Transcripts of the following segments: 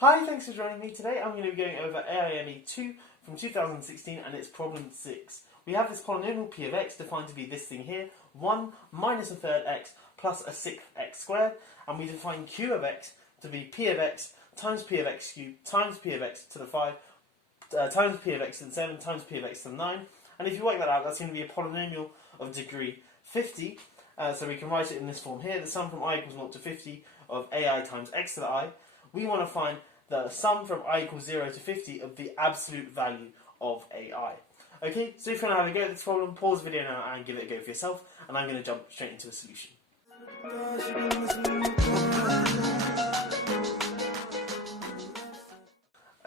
Hi, thanks for joining me today. I'm going to be going over AIME II from 2016 and it's problem 6. We have this polynomial p of x defined to be this thing here, 1 minus a third x plus a sixth x squared, and we define q of x to be p of x times p of x cubed times p of x to the 5 times p of x to the 7 times p of x to the 9. And if you work that out, that's going to be a polynomial of degree 50. So we can write it in this form here, the sum from I equals 0 to 50 of ai times x to the I. We want to find the sum from I equals 0 to 50 of the absolute value of ai. Okay, so if you want to have a go at this problem, pause the video now and give it a go for yourself, and I'm going to jump straight into the solution.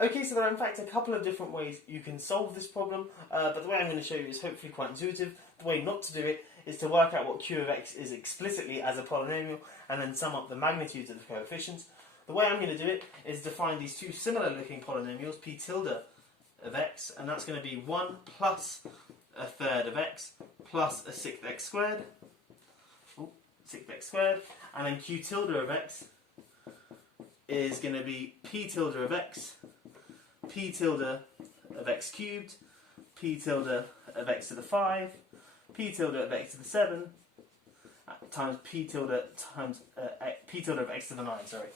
Okay, so there are in fact a couple of different ways you can solve this problem, but the way I'm going to show you is hopefully quite intuitive. The way not to do it is to work out what q of x is explicitly as a polynomial and then sum up the magnitudes of the coefficients. The way I'm going to do it is define these two similar looking polynomials, p tilde of x, and that's going to be 1 plus a third of x plus a sixth x squared, and then q tilde of x is going to be p tilde of x, p tilde of x cubed, p tilde of x to the 5, p tilde of x to the 7, times p tilde of x to the 9, sorry.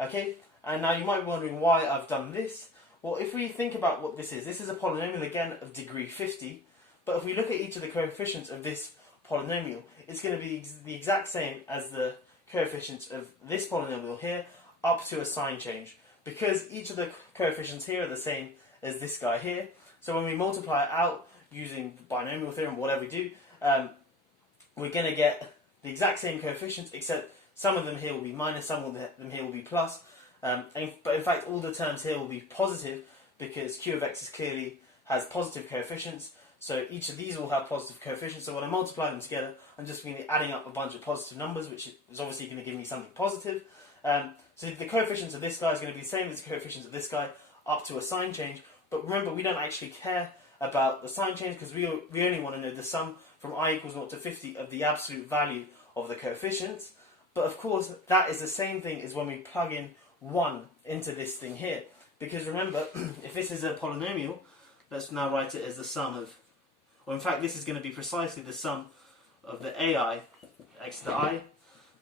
Okay, and now you might be wondering why I've done this. Well, if we think about what this is a polynomial again of degree 50, but if we look at each of the coefficients of this polynomial, it's going to be the exact same as the coefficients of this polynomial here, up to a sign change, because each of the coefficients here are the same as this guy here. So when we multiply it out using binomial theorem, whatever we do, we're going to get the exact same coefficients, except some of them here will be minus, some of them here will be plus. But in fact, all the terms here will be positive because q of x clearly has positive coefficients. So each of these will have positive coefficients. So when I multiply them together, I'm just going to be adding up a bunch of positive numbers, which is obviously going to give me something positive. So the coefficients of this guy is going to be the same as the coefficients of this guy, up to a sign change. But remember, we don't actually care about the sign change because we only want to know the sum from I equals 0 to 50 of the absolute value of the coefficients. But of course, that is the same thing as when we plug in 1 into this thing here. Because remember, if this is a polynomial, let's now write it as the sum of, or in fact this is going to be precisely the sum of the ai x to the I.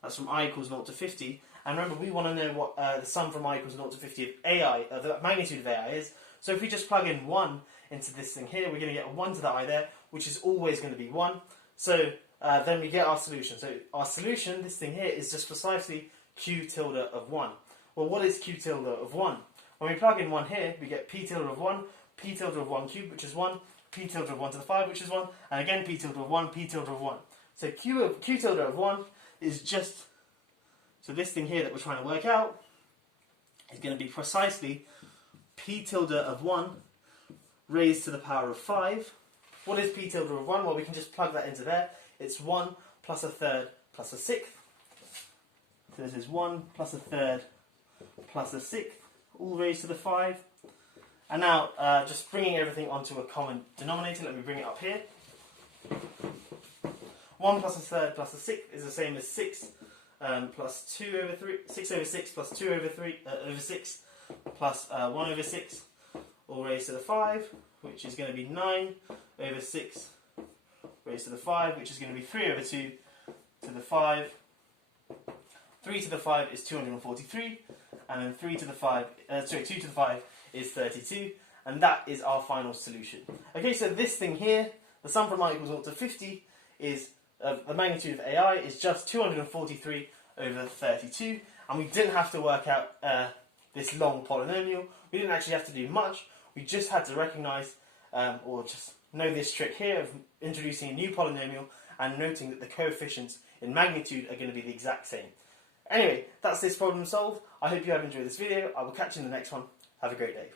That's from I equals 0 to 50. And remember, we want to know what the sum from I equals 0 to 50 of ai, the magnitude of ai is. So if we just plug in 1 into this thing here, we're going to get a 1 to the I there, which is always going to be 1. So then we get our solution. So our solution, this thing here, is just precisely q tilde of 1. Well, what is q tilde of 1? When we plug in 1 here, we get p tilde of 1, p tilde of 1 cubed, which is 1, p tilde of 1 to the 5, which is 1, and again p tilde of 1, p tilde of 1. So q tilde of 1 is just, so this thing here that we're trying to work out is going to be precisely p tilde of 1 raised to the power of 5. What is p tilde of 1? Well, we can just plug that into there. It's 1 plus a third plus a sixth. So this is 1 plus a third plus a sixth, all raised to the 5. And now, just bringing everything onto a common denominator, let me bring it up here. 1 plus a third plus a sixth is the same as 6 plus 2 over 3, 6 over 6 plus 2 over 3 over 6 plus 1 over 6, all raised to the 5, which is going to be 9 over 6 raised to the 5, which is going to be 3 over 2 to the 5. 3 to the 5 is 243, and then 2 to the 5 is 32, and that is our final solution. Okay, so this thing here, the sum from I equals 0 to 50 is, the magnitude of ai is just 243 over 32, and we didn't have to work out this long polynomial. We didn't actually have to do much. We just had to recognise, or just know this trick here of introducing a new polynomial and noting that the coefficients in magnitude are going to be the exact same. Anyway, that's this problem solved. I hope you have enjoyed this video. I will catch you in the next one. Have a great day.